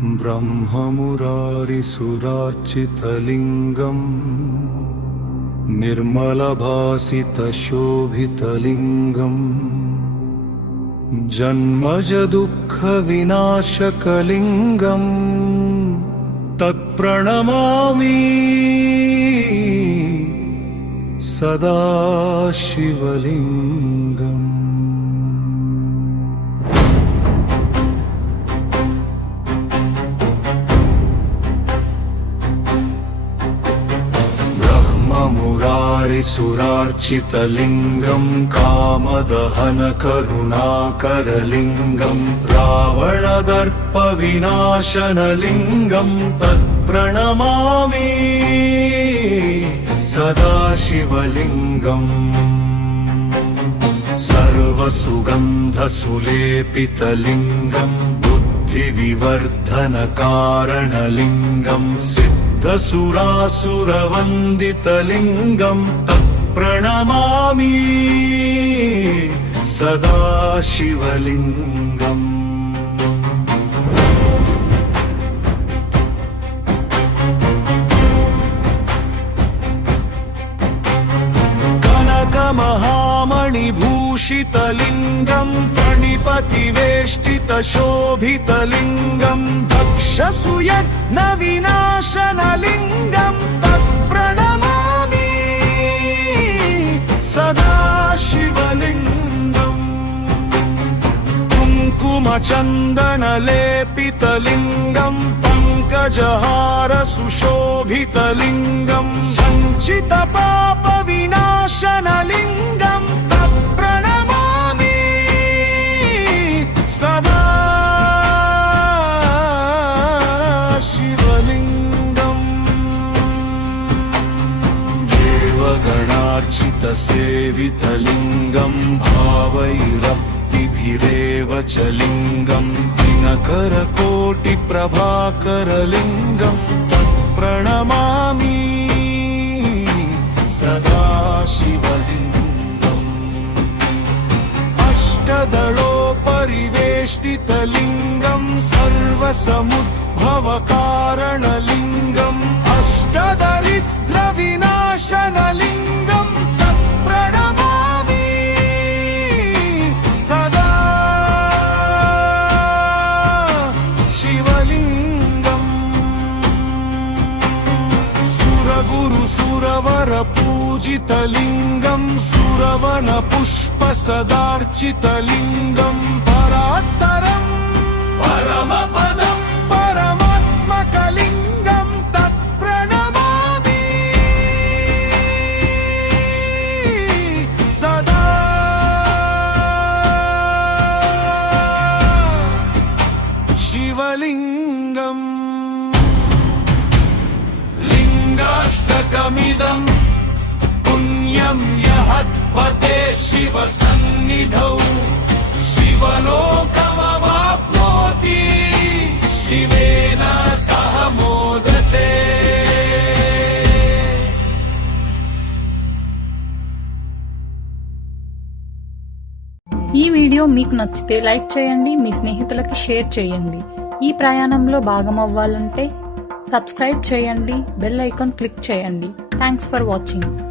ब्रह्ममुरारिसुरार्चितलिङ्गम् निर्मलभासितशोभितलिङ्गम् जन्मजदुःखविनाशकलिङ्गम् तत्प्रणमामि सदा शिवलिङ्गम्। ब्रह्ममुरारिसुरार्चितलिङ्गम् कामदहनकरुणाकरलिङ्गम् रावणदर्पविनाशनलिङ्गम् तत्प्रणमामि सदा शिवलिङ्गम्। सर्वसुगन्धसुलेपितलिङ्गम् बुद्धिविवर्धनकारणलिङ्गम् सिद्धसुरासुरवन्दितलिङ्गम् तत्प्रणमामि सदा शिवलिङ्गम्। कनकमहामणिभूषितलिङ्गम् फणिपतिवेष्टितशोभितलिङ्गम् दक्षसूयज्ञविनाशनलिङ्गम् तत्प्रणमामि सदा शिवलिङ्गम्। कुङ्कुमचन्दनलेपितलिङ्गम् पङ्कजहारसुशोभितलिङ्गम् सञ्चितपापविनाशनलिङ्गम् तत्प्रणमामि सदा शिवलिङ्गम्। देवगणार्चितसेवितलिङ्गम् भावैरप्तिभिरेव च लिङ्गम् दिनकरकोटिप्रभाकरलिङ्गम् तत्प्रणमामि सदा शिवलिङ्गम्। अष्टदलोपरिवेष्टितलिङ्गम् सर्वसमुद्भवकारणलिङ्गम् अष्टदरिद्रविनाशनलिङ्गम् तत्प्रणमामि सदा शिवलिङ्गम्। सुरगुरुसुरवरपूजितलिङ्गम् सुरवनपुष्पसदार्चितलिङ्गम् परात्तरम् परमपदम् परमात्मकलिङ्गम् तत्प्रणमामि सदा शिवलिङ्गम्। लिङ्गाष्टकमिदम् पुण्यं यहत्पते शिवसन्निधौ शिवलोकमवाप्नोति शिवेन सह मोदते। ఈ వీడియో మీకు నచ్చితే లైక్ చేయండి, మీ స్నేహితులకి షేర్ చేయండి. ఈ ప్రయాణంలో భాగమవ్వాలంటే సబ్స్క్రైబ్ చేయండి, బెల్ ఐకాన్ క్లిక్ చేయండి. Thanks for watching.